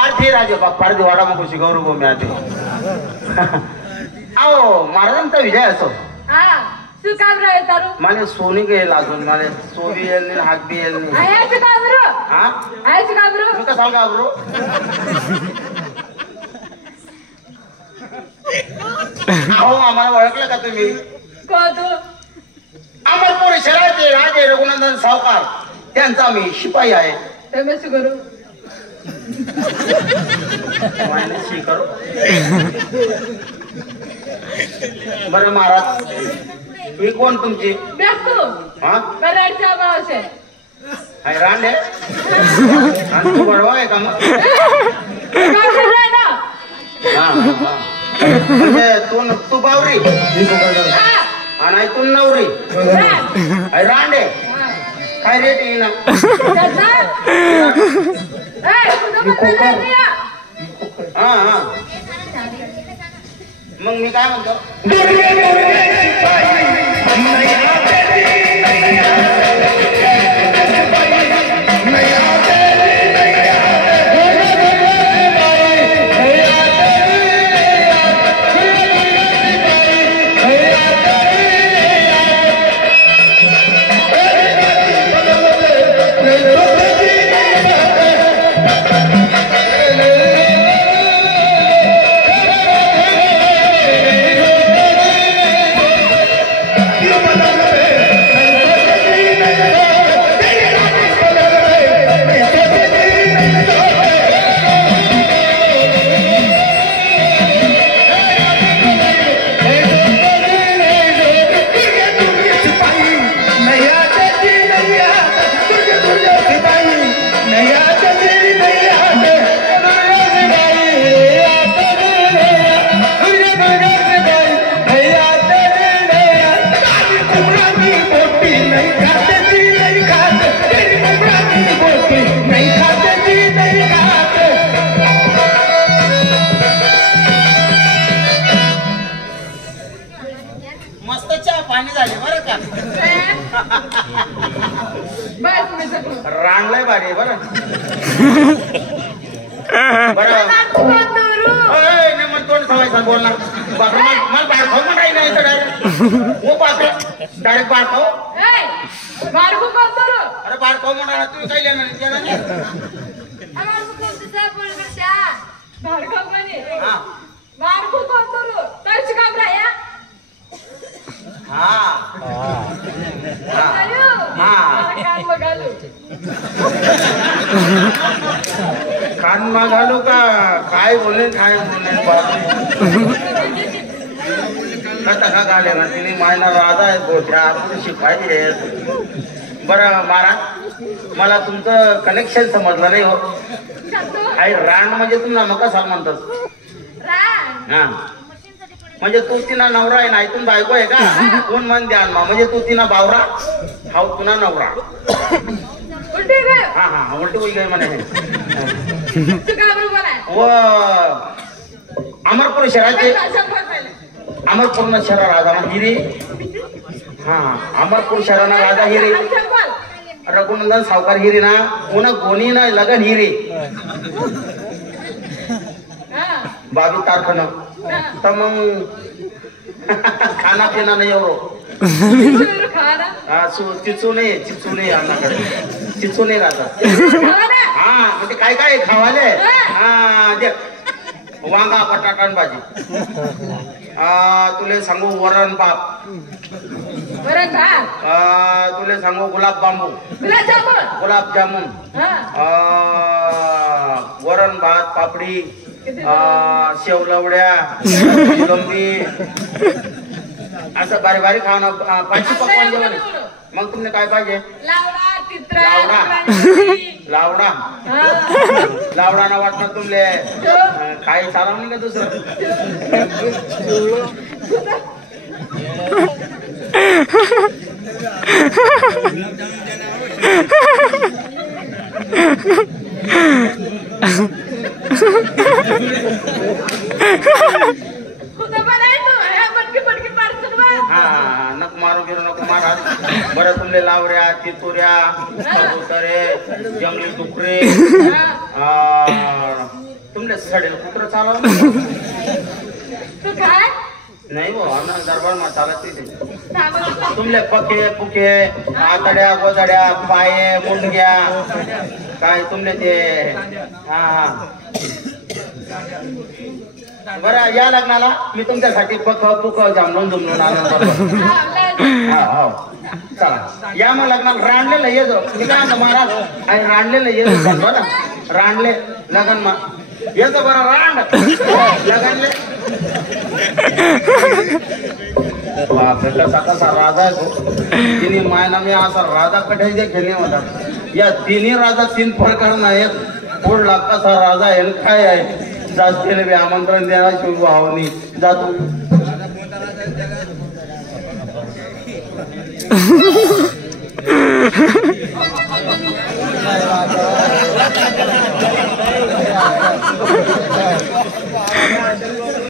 आरती राजे पारदी वाडा मग खुशी गौरव गोम्या आते आओ महाराजांचा विजय असो हा सुकाम रे तारू माने सोनी के लागून माने सोबी येलनी हाक बी येलनी आया सुकाम रो हा आया सुकाम रो तुका सांगा ब्रो आओ आम्हाला ओळखलं का तुम्ही को तू अमरपूर शहराचे राजे रघुनंदन सावकार त्यांचा मी शिपाई आहे तुम्ही सुगरू माने शी करो बरं महाराज ही कोण तुमची बेकू हा बराडचा मावशे हाय रांडे आणि तू बडवा आहे का मग काय रे ना हा म्हणजे तू बावरी आणि तू नवरी हाय रांडे काय रेट येईना हा हा मग मी काय म्हणतो रांगलाय भारी बरं बरं मग तोंड सवायचा बोलणार बापरे मला बाहेर खाऊ म्हणाय नाही तर डायरेक्ट हो बापरे डायरेक्ट बाहेर खाऊ अरे बाहेर खाऊ म्हणा तुम्ही काही लिहिणार नाही कान घालू का काय बोले काय बोले का गाले ना तिने मायना राजा आहेत बोलत्या आपण शिपाई आहेत बरं महाराज मला तुमचं कनेक्शन समजलं नाही हो आई रान म्हणजे तुम्हाला मग कसा म्हणतात हा म्हणजे तू तिना नवरा आहे ना इथून बायको आहे का कोण मन द्या म्हणजे तू तिना बावरा हा तुना नवरा हा हा उलटी बोल गई म्हणे व अमरपूर शहराचे अमरपूर शहरा राजा हिरे हा अमरपूर शहराना राजा हिरे रघुनंदन सावकार हिरे ना पुन्हा कोणी ना लगन हिरे 22 तारखेनं तर मग खाना पिना नाही एवढं हा चिचू नाही अन्नाकडे चिचू नाही राहतात हा म्हणजे काय काय खावाले हा दे वांगा बटाटा आणि भाजी तुले सांगू वरण भात तुले सांगू गुलाबजामुन वरण भात पापडी शेवलवड्या गंबी असं बारी बारी खाणं 5 पकवान जेवण मग तुम्ही काय पाहिजे लावडा ना वाटणार तुमले काही चालव नाही का दुसरं नको मारू गिरू नको महाराज बरं तुमले लावऱ्या चितुऱ्या कबुतरे जंगली डुकरे तुमले सडेल कुत्र चालव तू काय नाही हो आम्हाला दरबार मा चालत तिथे थांबा तुमले पके पुके आतड्या गोदड्या पाये मुंडग्या काय तुमले ते हा हा बरं या लग्नाला मी तुमच्यासाठी पक पुक जामून जुमलून आलो बरोबर हा हो चला या मग लग्नाला रांडलेलं ये जो मी काय म्हणतो महाराज आणि रांडलेलं ये जो सांगतो ना रांडले लग्न मा येतो बरं रांड लगनले बापरे कसा कसा राजा आहे तो तिन्ही मायना मी असा राजा कठायचे खेळणे म्हणतात या तिन्ही राजा तीन प्रकार आहेत पुढला कसा राजा आहे आणि काय आहे जास्तीने बी आमंत्रण देणार शिवभावानी जातो